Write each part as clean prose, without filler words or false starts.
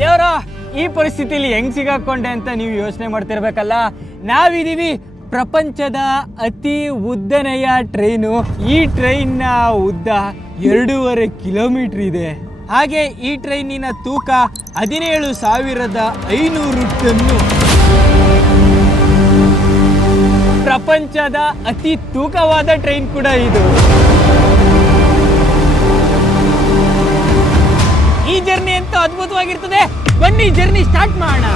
ದೇವ್ರ ಈ ಪರಿಸ್ಥಿತಿಲಿ ಹೆಂಗ್ ಸಿಗಾಕೊಂಡೆ ಅಂತ ನೀವು ಯೋಚನೆ ಮಾಡ್ತಿರ್ಬೇಕಲ್ಲ. ನಾವಿದೀವಿ ಪ್ರಪಂಚದ ಅತಿ ಉದ್ದನೆಯ ಟ್ರೈನು. ಈ ಟ್ರೈನ್ನ ಉದ್ದ 2.5 ಕಿಲೋಮೀಟರ್ ಇದೆ. ಹಾಗೆ ಈ ಟ್ರೈನಿನ ತೂಕ 17,500 ಟನ್ನು. ಪ್ರಪಂಚದ ಅತಿ ತೂಕವಾದ ಟ್ರೈನ್ ಕೂಡ ಇದು. ಈ ಜರ್ನಿ ಅಂತೂ ಅದ್ಭುತವಾಗಿರ್ತದೆ. ಬನ್ನಿ ಜರ್ನಿ ಸ್ಟಾರ್ಟ್ ಮಾಡೋಣ.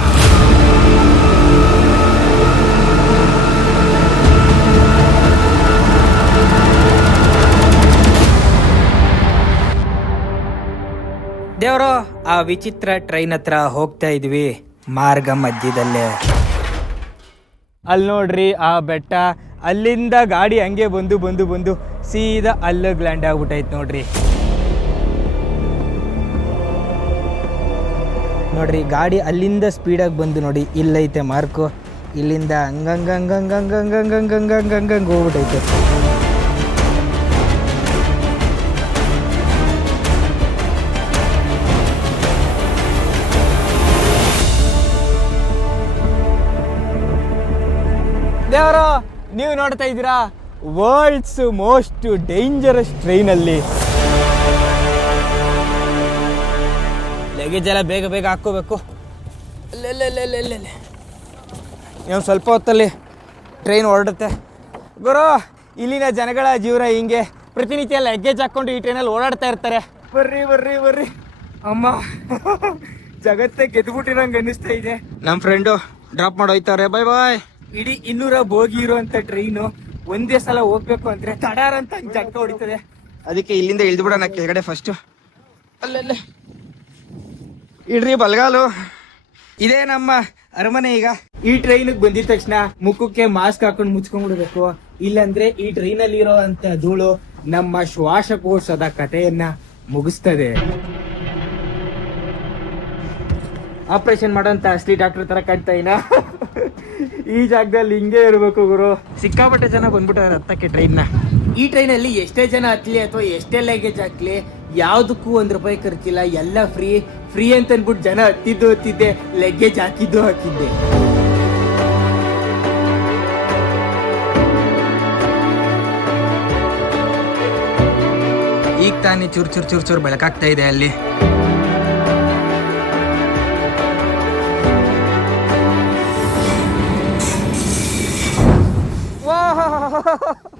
ದೇವರು, ಆ ವಿಚಿತ್ರ ಟ್ರೈನ್ ಹತ್ರ ಹೋಗ್ತಾ ಇದ್ವಿ. ಮಾರ್ಗ ಮಧ್ಯದಲ್ಲೇ ಅಲ್ಲಿ ನೋಡ್ರಿ ಆ ಬೆಟ್ಟ. ಅಲ್ಲಿಂದ ಗಾಡಿ ಹಂಗೆ ಬಂದು ಬಂದು ಬಂದು ಸೀದಾ ಅಲ್ಲಿಗೆ ಲ್ಯಾಂಡ್ ಆಗ್ಬಿಟ್ಟೈತೆ ನೋಡ್ರಿ. ನೋಡ್ರಿ ಗಾಡಿ ಅಲ್ಲಿಂದ ಸ್ಪೀಡಾಗಿ ಬಂದು ನೋಡಿ ಇಲ್ಲೈತೆ ಮಾರ್ಕು. ಇಲ್ಲಿಂದ ಹಂಗಂಗಂಗಂಗಂಗಂಗಂಗಂಗಂಗಂಗಂಗಂಗ ಹೋಗ್ಬಿಟ್ಟೈತೆ. ದೇವರು, ನೀವು ನೋಡ್ತಾ ಇದ್ದೀರಾ ವರ್ಲ್ಡ್ಸ್ ಮೋಸ್ಟ್ ಡೇಂಜರಸ್ ಟ್ರೈನಲ್ಲಿ. ಲಗೇಜ್ ಎಲ್ಲ ಬೇಗ ಬೇಗ ಹಾಕ್ಕೋಬೇಕು. ಅಲ್ಲೆಲ್ಲೆಲ್ಲೆಲ್ಲೆಲ್ಲೆ ನೀವು ಸ್ವಲ್ಪ ಹೊತ್ತಲ್ಲಿ ಟ್ರೈನ್ ಹೊರಡುತ್ತೆ. ಗುರು, ಇಲ್ಲಿನ ಜನಗಳ ಜೀವನ ಹಿಂಗೆ. ಪ್ರತಿನಿತ್ಯ ಲಗೇಜ್ ಹಾಕ್ಕೊಂಡು ಈ ಟ್ರೈನಲ್ಲಿ ಓಡಾಡ್ತಾ ಇರ್ತಾರೆ. ಬರ್ರಿ ಬರ್ರಿ ಬರ್ರಿ ಅಮ್ಮ, ಜಗತ್ತೇ ಗೆದ್ಬಿಟ್ಟಿರಂಗೆ ಅನ್ನಿಸ್ತಾ ಇದೆ. ನಮ್ಮ ಫ್ರೆಂಡು ಡ್ರಾಪ್ ಮಾಡಿ ಹೋಯ್ತಾರೆ. ಬಾಯ್ ಬಾಯ್. ಇಡೀ 200 ಬೋಗಿ ಇರುವಂತ ಟ್ರೈನು ಒಂದೇ ಸಲ ಹೋಗ್ಬೇಕು ಅಂದ್ರೆ ತಡಾರ ಅಂತ ಜಗ್ಗ ಹೊಡಿತದೆ. ಅದಕ್ಕೆ ಇಲ್ಲಿಂದ ಇಳ್ದು ಬಿಡೋಣ ಕೆಳಗಡೆ ಫಸ್ಟ್. ಅಲ್ಲಲ್ಲೇ ಇಡ್ರಿ ಬಲ್ಗಾಲು. ಇದೇ ನಮ್ಮ ಅರಮನೆ. ಈಗ ಈ ಟ್ರೈನಿಗೆ ಬಂದಿದ ತಕ್ಷಣ ಮುಖಕ್ಕೆ ಮಾಸ್ಕ್ ಹಾಕೊಂಡು ಮುಚ್ಕೊಂಡ್ಬಿಡ್ಬೇಕು. ಇಲ್ಲಾಂದ್ರೆ ಈ ಟ್ರೈನಲ್ಲಿ ಇರೋ ಅಂತ ಧೂಳು ನಮ್ಮ ಶ್ವಾಸಕೋಶದ ಕಥೆಯನ್ನ ಮುಗಿಸ್ತದೆ. ಆಪರೇಷನ್ ಮಾಡೋಂತ ಅಸ್ಲಿ ಡಾಕ್ಟರ್ ತರ ಕಾಣ್ತಾ ಇನ್ನ. ಈ ಜಾಗದಲ್ಲಿ ಹಿಂಗೆ ಇರಬೇಕು ಗುರು. ಸಿಕ್ಕಾಪಟ್ಟೆ ಜನ ಬಂದ್ಬಿಟ್ಟಾರೆ ಹತ್ತಕ್ಕೆ ಟ್ರೈನ್ನ. ಈ ಟ್ರೈನಲ್ಲಿ ಎಷ್ಟೇ ಜನ ಹತ್ಲಿ ಅಥವಾ ಎಷ್ಟೇ ಲಗೇಜ್ ಹಾಕ್ಲಿ ಯಾವ್ದಕ್ಕೂ ₹1 ಖರ್ಚಿಲ್ಲ. ಎಲ್ಲ ಫ್ರೀ ಫ್ರೀ ಅಂತ ಅನ್ಬಿಟ್ಟು ಜನ ಹತ್ತಿದ್ದೆ, ಲಗೇಜ್ ಹಾಕಿದ್ದೆ. ಈಗ ತಾನೇ ಚೂರ್ ಬೆಳಕಾಗ್ತಾ ಇದೆ ಅಲ್ಲಿ.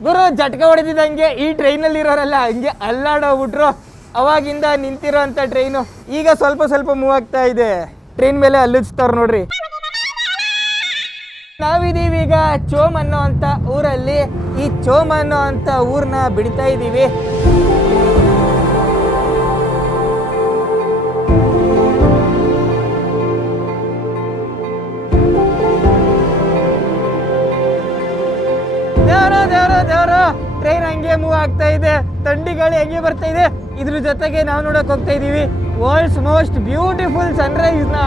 ಗುರು, ಜಟ್ಕ ಹೊಡೆದಿದ್ದಂಗೆ ಈ ಟ್ರೈನಲ್ಲಿ ಇರೋರೆಲ್ಲ ಹಂಗೆ ಅಲ್ಲಾಡೋಗ್ಬಿಟ್ರು. ಅವಾಗಿಂದ ನಿಂತಿರೋ ಅಂತ ಟ್ರೈನು ಈಗ ಸ್ವಲ್ಪ ಮೂವ್ ಆಗ್ತಾ ಇದೆ. ಟ್ರೈನ್ ಮೇಲೆ ಅಲ್ಲಿಸ್ತಾರ ನೋಡ್ರಿ. ನಾವಿದೀವಿ ಈಗ ಚೋಮ್ ಅನ್ನೋ ಅಂತ ಊರಲ್ಲಿ. ಈ ಚೋಮ್ ಅನ್ನೋ ಅಂತ ಊರ್ನ ಬಿಡ್ತಾ ಇದೀವಿ. ದೇವರ ಟ್ರೈನ್ ಹಂಗೆ ಮೂವ್ ಆಗ್ತಾ ಇದೆ. ಥಂಡಿ ಗಾಳಿ ಹಂಗೆ ಬರ್ತಾ ಇದೆ. ಇದ್ರ ಜೊತೆಗೆ ನಾವು ನೋಡಕ್ ಹೋಗ್ತಾ ಇದೀವಿ ವರ್ಲ್ಡ್ಸ್ ಮೋಸ್ಟ್ ಬ್ಯೂಟಿಫುಲ್ ಸನ್ರೈಸ್ ನ.